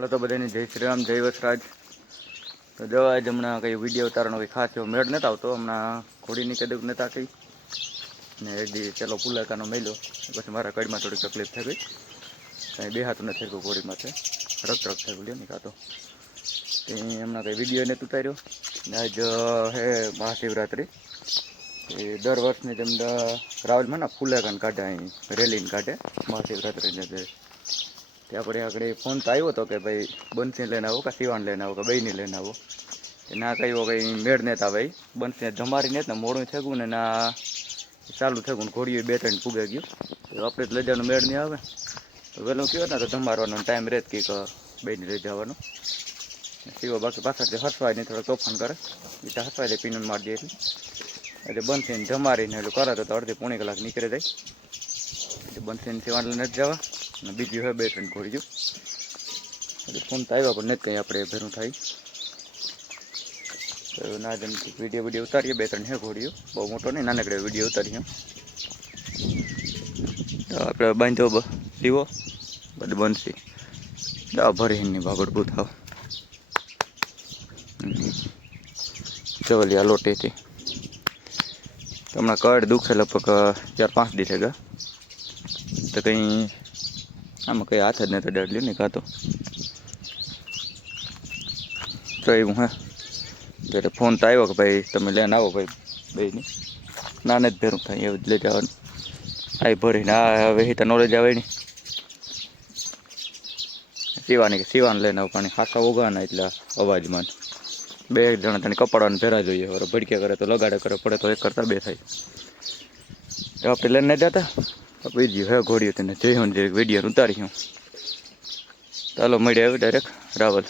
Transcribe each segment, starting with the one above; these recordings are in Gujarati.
હલો તો બધાને જય શ્રી રામ, જય વસરાજ. તો જો આજ હમણાં કંઈ વિડીયો ઉતારવાનો કંઈ ખાસ એવો મેળ નહોતો આવતો. હમણાં ઘોડીની કદક નહોતા કંઈ ને હજી પેલો પુલાકાનો મેલ્યો પછી મારા કડમાં થોડીક તકલીફ થઈ ગઈ. કંઈ બેહાતું નથી થયું ઘોડીમાંથી, રખ થઈ ગયું ને કાં તો તે હમણાં કંઈ વિડીયો નથી ઉતાર્યો. ને આજ હે મહાશિવરાત્રિ. એ દર વર્ષની જેમ રાવલમાં ના ફુલેકાન કાઢે, અહીં રેલીને કાઢે મહાશિવરાત્રિને. તે આપણે આગળ ફોન તો આવ્યો હતો કે ભાઈ બંસી લઈને આવો કે શિવાન લઈને આવો કે બેયની લઈને આવો. ના કયો કંઈ મેળ નતા ભાઈ, બંસી જમારી ને મોડું થયું ને ના ચાલુ થયું ને ઘોડીઓ 2-3 ફૂગે ગયું. તો આપણે જ લઈ જવાનું મેળ નહીં આવે. તો વહેલું કહો ને તો જમારવાનો ટાઈમ રહે કંઈક બેયને લઈ જવાનો. શિવો બાકી પાછળથી હસવાય નહીં, થોડો તોફાન કરે એટલે હસવાય જાય, પીનું મારી દે એટલે બંસીને જમારીને એટલું કરે તો અડધી પોણી કલાક નીકળી જાય. એટલે બંસીને શિવાન લઈને જ જવા અને બીજું હવે 2-3 ઘોડી એટલે ફોન તો આવ્યા પણ નથી કંઈ આપણે ભેરું થાય. તો ના જેમ વિડીયો ઉતારીએ 2-3 હે ઘોડીઓ, બહુ મોટો નહીં, નાનકડે વિડીયો ઉતારીએ. તો આપણે બાંધો શીવો બધું બનશે. દવા ભરીની બાબડભૂત થાવ ચવલિયા લોટેથી હમણાં કડ દુખે લગભગ 4-5 દી થઈ ગયા. તો કંઈ આમાં કંઈ હાથ જ નથી ડરલ્યું ને કાં તો એવું હે. એટલે ફોન તો આવ્યો કે ભાઈ તમે લઈને આવો ભાઈ બેયની, નાને જ ભેરું થાય એવું જ લઈ જવાનું. આ ભરીને આ હવે તો નોલેજ આવે નહીં સીવાની કે સીવાને લઈને આવું, પાણી ખાસા ઓગાના એટલે અવાજમાં 2 જણા તને કપાડવાને ભેરા જોઈએ. હવે ભડક્યા કરે તો લગાડે કરે, પડે તો 1 કરતાં 2 થાય. તો આપણે લઈને જતા બીજી હવે ઘોડીઓ તેને જઈ હું જે વિડીયો ઉતારી હું. ચાલો મળીએ હવે ડાયરેક્ટ રાવલ.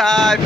સાહેબ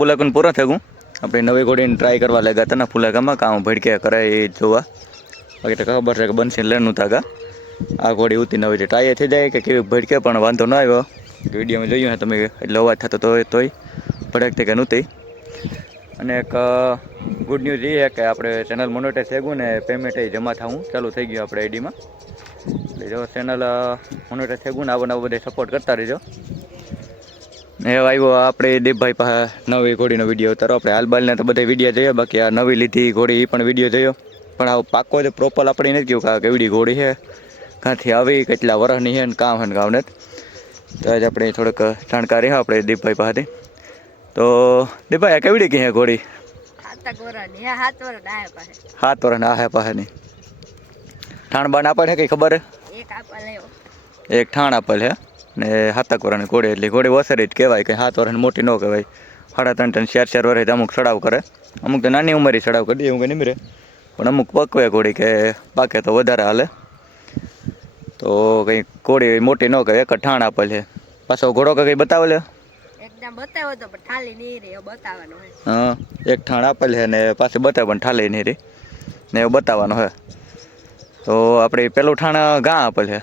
ફુલાકન પૂરા થયું આપણે નવી ઘોડીને ટ્રાય કરવા લાગ્યા હતા ને ફુલાકામાં કામ ભડકે કરે એ જોવા બાકી તો ખબર છે કે બનશે લેનું તાગા આ ઘોડી ઉતી નવી ટ્રાય થઈ જાય કે કેવી ભડકે પણ વાંધો ન આવ્યો વિડીયોમાં જોયું હે તમે એટલે અવાજ થતો તોય ભડકતે કે નહોતી અને એક ગુડ ન્યૂઝ એ છે કે આપણે ચેનલ મોનેટાઈઝ થઈ ગયું ને પેમેન્ટ જમા થવું ચાલુ થઈ ગયું આપણે આઈડીમાં એટલે જો ચેનલ મોનેટાઈઝ થઈ ગયું ને આવો બધા સપોર્ટ કરતા રહેજો ને આવ્યો આપણે દીપભાઈ પાસે નવી ઘોડીનો વિડીયો ઉતારો આપણે હાલબાલને તો બધા વિડીયો જોયો બાકી આ નવી લીધી ઘોડી એ પણ વિડીયો જોયો પણ આ પાકો જે પ્રોપર આપણે નથી કહ્યું કે આ કેવડી ઘોડી છે ક્યાંથી આવી કેટલા વર્ષની છે ને કામ છે ને કામ નથી તો આજે આપણે થોડુંક જાણકારી હા આપણે દીપભાઈ પાસેથી તો દીપભાઈ આ કેવડી કહે ઘોડી 7 વર્ષ આ હે પાસેની ઠાણ બાણ આપે છે કઈ ખબર હે એક ઠાણ આપેલ છે ને 7 વર્ષની ઘોડી એટલે ઘોડી વસરી જ કહેવાય કે 7 વર્ષની મોટી ન કહેવાય 3.5 4 વર્ષ અમુક ચડાવ કરે અમુક તો નાની ઉંમરે ચડાવ કરી દે એવું કંઈ નિમરે પણ અમુક પકવે ઘોડી કે પાકે તો વધારે હાલે તો કંઈ ઘોડી મોટી ન કહેવાય એક ઠાણ આપેલ છે પાછો ઘોડો કંઈ બતાવેલ હા એક ઠાણ આપેલ છે ને પાછી બતાવે પણ ઠાલી નહીં રહી ને એવું બતાવવાનો છે તો આપણે પેલું ઠાણ ગાં આપેલ છે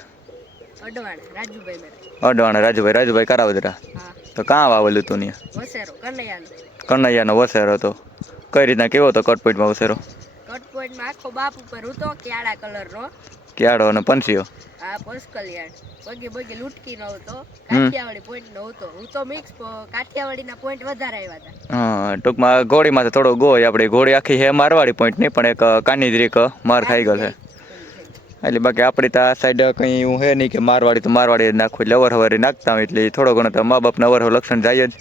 અડવાણા રાજુભાઈ કરાવદરા તો કાં આવેલું હતું ત્યાં કનૈયાનો વસેરો હતો કઈ રીતના કેવો હતો કટપોઈન્ટમાં વસેરો આખો બાપ ઉપર હતો કેળા કલરનો કેળો અને પંછીઓ હા પસ્કલિયાડ બગી બગી લૂટકી નો હતો કાઠિયાવાડી પોઈન્ટ નો હતો હું તો મિક્સ કાઠિયાવાડીના પોઈન્ટ વધારે આવ્યા હતા હા ટૂંકમાં ઘોડીમાં તો થોડો ગોય આપણી ઘોડી આખી હે મારવાડી પોઈન્ટ નહીં પણ એક કાની જરીક માર ખાઈ ગયો છે એટલે બાકી આપણી તો આ સાઈડ કંઈ એવું છે નહીં કે મારવાડી તો મારવાડી જ નાખવું એટલે અવરહવારી નાખતા હોય એટલે થોડો ઘણો તો મા બાપને અવરહવ લક્ષણ જાય જ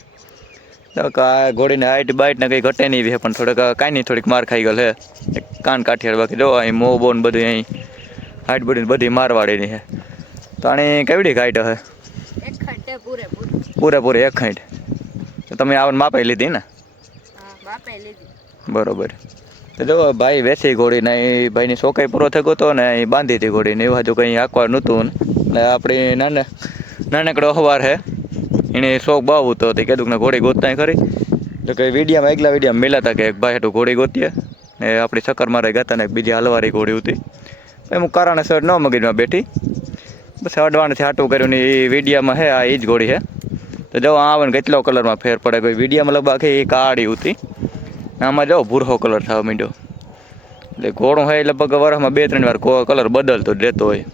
આ ઘોડીને હાઈટ બાઈટને કંઈ ઘટે નહીં છે પણ થોડોક કાંઈ નહીં થોડીક માર ખાઈ ગયેલ છે કાન કાઠિયાડ બાકી જો અહીં મો બોન બધું અહીં હાઈટ બધી બધી મારવાડીની છે તો આની કેવડી હાઈટ હશે પૂરેપૂરી 1 હાઈટ તો તમે આવન માપે લીધી ને બરોબર તો જો ભાઈ વેચી ઘોડી ને એ ભાઈની શોકાઈ પૂરો થઈ ગયો હતો ને એ બાંધી હતી ઘોડીને એવું હજુ કંઈ આંકવા નહોતું એટલે આપણી નાનકડો અખબાર છે એને શોખ બહુ હતો તે કીધું કે ઘોડી ગોતતા ખરી તો કે વિડીયામાં એકલા વિડીયામાં મિલાતા કે ભાઈ હેઠું ઘોડી ગોતીએ ને આપણી ચક્કર મારે ગાતા ને બીજી હલવારી ઘોડી હતી એમ કારણસર ન મગજમાં બેઠી બસ અડવાણથી હાટું કર્યું ને એ વિડીયામાં છે આ એ જ ઘોડી છે તો જો આવે ને કેટલો કલરમાં ફેર પડે કોઈ વિડીયામાં લગભગ આખી એ કાળી હતી આમાં જાઓ ભૂરો કલર થવા માંડ્યો એટલે ઘોડું હોય લગભગ વર્ષમાં 2-3 વાર કલર બદલતો જ રહેતો હોય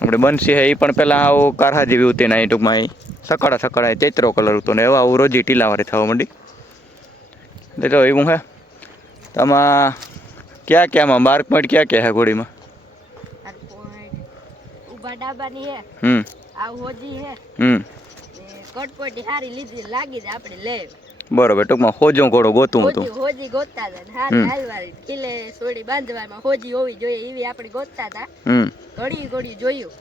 આપણે બનશી છે એ પણ પહેલાં આવું કારહા જેવી હતી ને અહીં ટૂંકમાં અહીં સકાળા ચૈત્રો કલર હતો ને એવા આવું રોજી ટીલાવાળી થવા માંડી એટલે જો એવું હે તો આમાં ક્યાંમાં માર્ક પોઈન્ટ ક્યાં હે ઘોડીમાં બરોબર ટૂંકમાં હોજો ઘોડો ગોતું હતું હોજી ગોતતા હતા હાલવારી કિલે સોડી બાંધવામાં હોજી હોવી જોઈએ એવી આપણે ગોતતા હતા ઘડી જોયું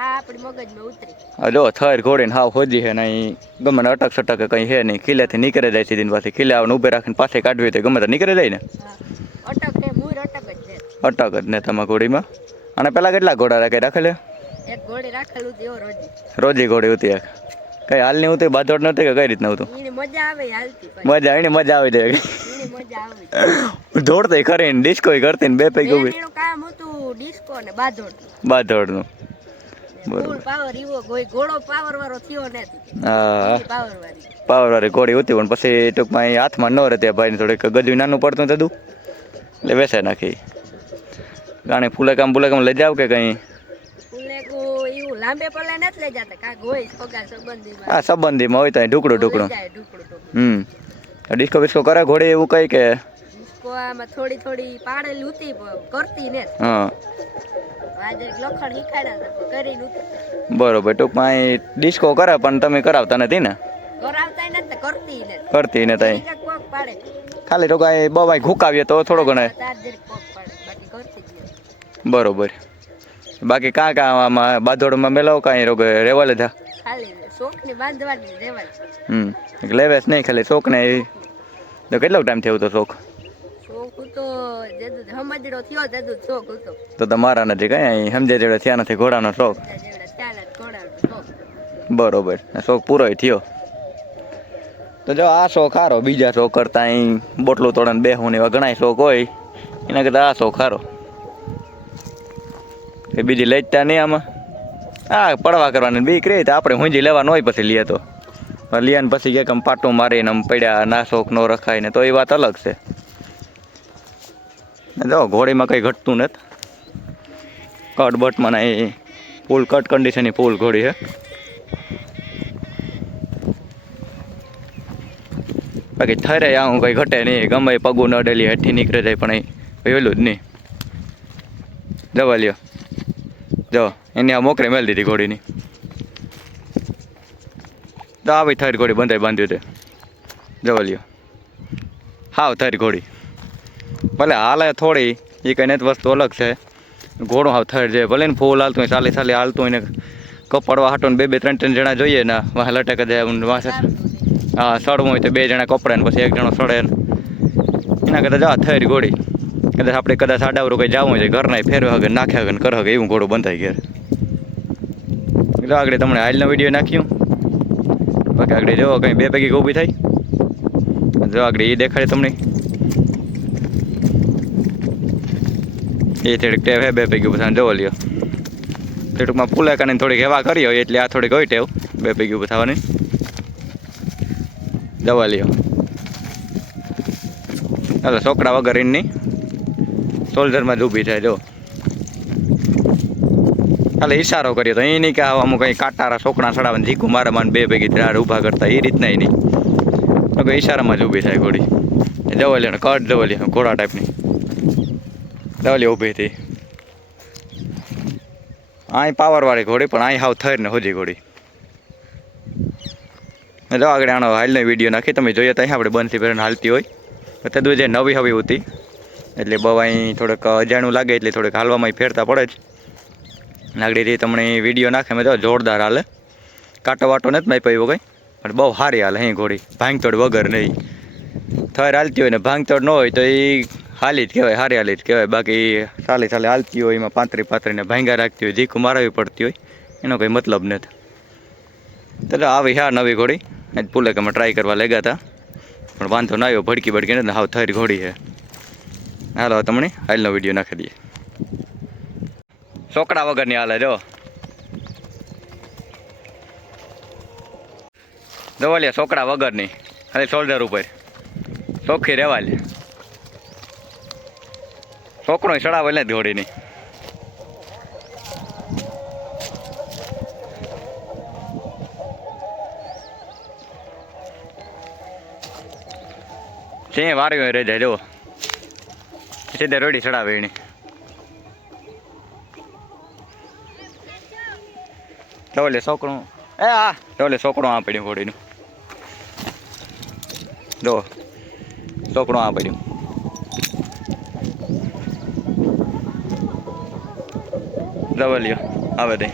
આપણી મગજમાં ઉતરી જો થર ઘોડીને હાવ હોજી છે ને ગમે અટક સટક કઈ છે નહીં કિલ્લેથી નીકળે જાય સીધી પાછી કિલ્લે આવને ઉભે રાખીને પાસે કાઢવી તો ગમે તો નીકળે જાય ને અટક જ ને તમારા ઘોડીમાં અને પેલા કેટલા ઘોડા રાખેલા એક ઘોડી રાખેલું હતી રોજી ઘોડી હતી એક કઈ હાલની ઉતરી બાજોડ નહોતી કે કઈ રીતના હતું મજા આવે હાલતી મજા આવી જાય દોડતી કરીને ડિસ્કો કરતી ને બે પૈકી ઉભી કામ હતું ડિસ્કો ને બાજોડનું ફૂલ પાવર ઈવો ઘોડો પાવર વાળો થયો નથી હા પાવર વાળી ઘોડી હતી પણ પછી ટૂંકમાં અહીં હાથમાં ન રહે ભાઈને થોડીક ગજુ નાનું પડતું હતું એટલે વેસાઈ નાખી ગાણે ફૂલેકામ લઈ જાવ કે કઈ હા સંબંધીમાં હોય તો ઢુકડું ડિસ્કો બિસ્કો કરે ઘોડી એવું કઈ કે થોડી પાડેલી હતી કરતી ને હા બરોબર ટૂંકમાં અહીં ડિસ્કો કરે પણ તમે કરાવતા નથી ને કરતી ને તઈ ખાલી તો કઈ બવાઈ ઘુકાવીએ તો થોડો ઘણો બરોબર બાકી કાં આમાં બાધોડમાં મેલાવ કાંઈ રોગ રેવા લીધા લેવેસ નહીં ખાલી શોખ ને તો કેટલો ટાઈમ થયો હતો શોખ તો તમારા નથી કઈ સમજે જેવડે થયા નથી ઘોડાનો શોખ બરોબર શોખ પૂરો થયો તો જો આ શોખ સારો, બીજા શોખ કરતા અહીં બોટલો તોડને બેહું ને એવા ઘણા શોખ હોય એના કરતાં આ શોખ સારો. એ બીજી લેતા નહીં આમાં. હા, પડવા કરવાની બીક રહી તો આપણે હુંજી લેવાનું હોય પછી લઈએ તો લિયાને પછી કે આમ પાટું મારીને આમ પડ્યા ના શોખ ન રખાય ને તો એ વાત અલગ છે. જો ઘોડીમાં કંઈ ઘટતું નથી. કટ બટમાં ના એ ફૂલ કટ કન્ડિશનની ફૂલ ઘોડી છે. બાકી થરે આવું કંઈ ઘટે નહીં, ગમે પગું ન ડેલી હેઠી નીકળે જાય પણ એ વહેલું જ નહીં. જવા લ્યો જો એની આ મોકરે મેળ દીધી ઘોડીની. તો આવી થરી ઘોડી બંધાઈ બાંધ્યું તે જવા લ્યો. હાવ થરી ઘોડી ભલે હાલે થોડી એ કંઈ નથી, વસ્તુ અલગ છે. ઘોડું હાવ થર જાય ભલે ને ફૂલ હાલતું હોય, સાલી સાલી હાલતું હોય ને કપડવા હાટો ને 2-3 જણા જોઈએ ને વાહ લટક જાય વાસે. હા, સડવું હોય તો 2 જણા કપડે ને પછી 1 જણો સડે ને એના કરતાં જા થરી ઘોડી. કદાચ આપણે કદાચ આડાવરું કંઈ જવું હોય ઘરના ફેરવા હગે નાખ્યા હગે ને કર હગે એવું ઘોડું બંધાઈ ઘેર. એટલે આગળ તમને હાલનો વિડીયો નાખ્યું. બાકી આગળ જો કંઈ 2 પૈકી ઊભી થાય જો આગળ એ દેખાડે તમને. એ થોડીક ટેવ હે 2 પૈકી ઊભું થવાનું જોવો લ્યો. તે ટૂંકમાં પુલેકાની થોડીક હેવા કરી હોય એટલે આ થોડીક હોય ટેવ 2 પૈકી ઊભું થવાની જવા લ્યો. હાલો છોકરા વગર એની સોલ્જરમાં જ ઊભી થાય જો. ખાલી ઈશારો કર્યો તો એ નહીં કે અમુક કંઈ કાંટારા છોકરા સડાવે ઝીકું મારે માને 2 પૈકી 3 ઊભા કરતા એ રીતના એ નહીં. તો કે ઈશારામાં જ ઊભી થાય ઘોડી. જવા લ્યો ને કટ જવા લ્યો ઘોડા ટાઈપની જવા લ્યો ઊભી હતી. અહીં પાવરવાળી ઘોડી પણ અહીં હાવ થઈને હોજી ઘોડી. જો આગળ આનો હાલનો વિડીયો નાખી તમે જોઈએ તો અહીં આપણે બંધથી પહેલાં હાલતી હોય તો જે નવી હવી હતી એટલે બહુ અહીં થોડુંક અજાણું લાગે એટલે થોડુંક હાલવામાં ફેરતા પડે જ. આગળથી તમને વિડીયો નાખે મેં જો જોરદાર હાલે. કાંટો વાટો નથી માઈ પાયો કંઈ પણ બહુ સારી હાલે અહીં ઘોડી, ભાંગતોડ વગર નહીં. થર હાલતી હોય ને ભાંગતોડ ન હોય તો એ હાલી જ કહેવાય, સારી હાલી જ કહેવાય. બાકી સાલી સાલી હાલતી હોય એમાં પાતરીને ભાંગા રાખતી હોય, ઝીકું મારવી પડતી હોય એનો કંઈ મતલબ નથી. તો આવી હા નવી ઘોડી આજ પુલેકામાં ટ્રાય કરવા લાગ્યા હતા પણ વાંધો ના આવ્યો, ભડકી નથી હાવ થરી ઘોડી છે. હાલો તમને હાલનો વિડીયો નાખી દઈએ. છોકરા વગરની હાલે જો જોવા લે છોકરા વગરની ખાલી શોલ્ડર ઉપર ચોખ્ખી રહેવા લે. છોકરો ચડાવે ને ઘોડીની. સિંહ વાર્યો રહી જાય જો સીધે રોડી ચડાવે એની. ડોલે છોકરું ડોલે છોકરો આ પડ્યું ઘોડીનું જો છોકરો આ પડ્યું. ડબલ્યો આવે તે